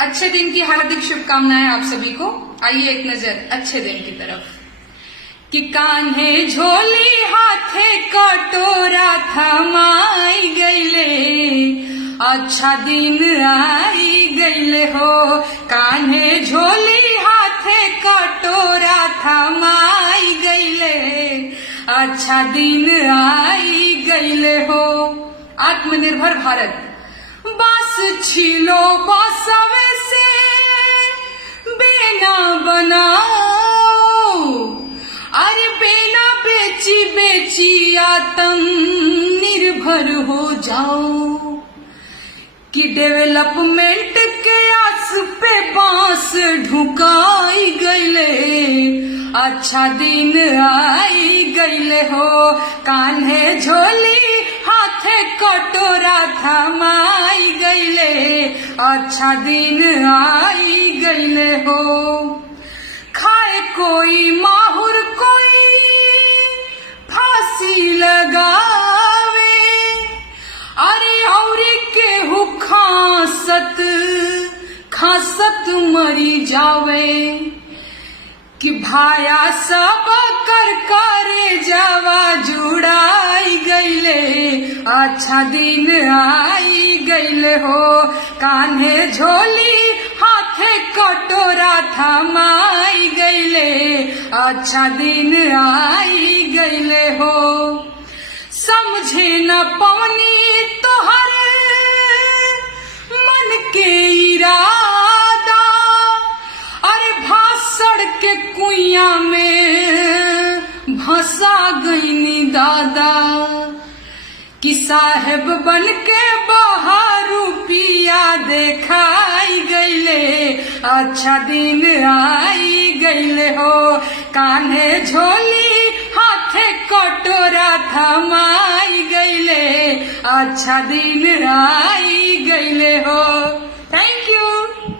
अच्छे दिन की हार्दिक शुभकामनाएं आप सभी को। आइए एक नजर अच्छे दिन की तरफ। कि कान्हे झोली हाथे कटोरा थमाई गईले, अच्छा दिन आई गईले हो। कान्हे झोली हाथे कटोरा थमाई गईले, अच्छा दिन आई गईले हो। आत्मनिर्भर भारत। बास छिलो बासवे से बेना बनाओ, अरे बेना बेची बेची आत्म निर्भर हो जाओ। कि डेवलपमेंट के आस पे बांस ढुकाई गईले, अच्छा दिन आई गईले हो। कान्हे झोली हाथे कटोरा थमाई गईले, अच्छा दिन आई गईले हो। खाए कोई माहुर कोई फांसी लगावे, अरे और केहू खांसत खांसत मरी जावे। कि भाया सब कर करे जावा जुड़ाई गईले, अच्छा दिन आई गईले हो। कान्हे झोली हाथे कटोरा थमाई गईले, अच्छा दिन आई गईले हो। समझे न पवनी तोहर मन के इरादा, अरे भाषण के कुइया में भसा गईनी दादा। कि साहेब बन के बाहर रुपिया देखाई गईले, अच्छा दिन आई गईले हो। कान्हे झोली हाथे कटोरा थमाई गईले, अच्छा दिन आई गईले हो। Thank you.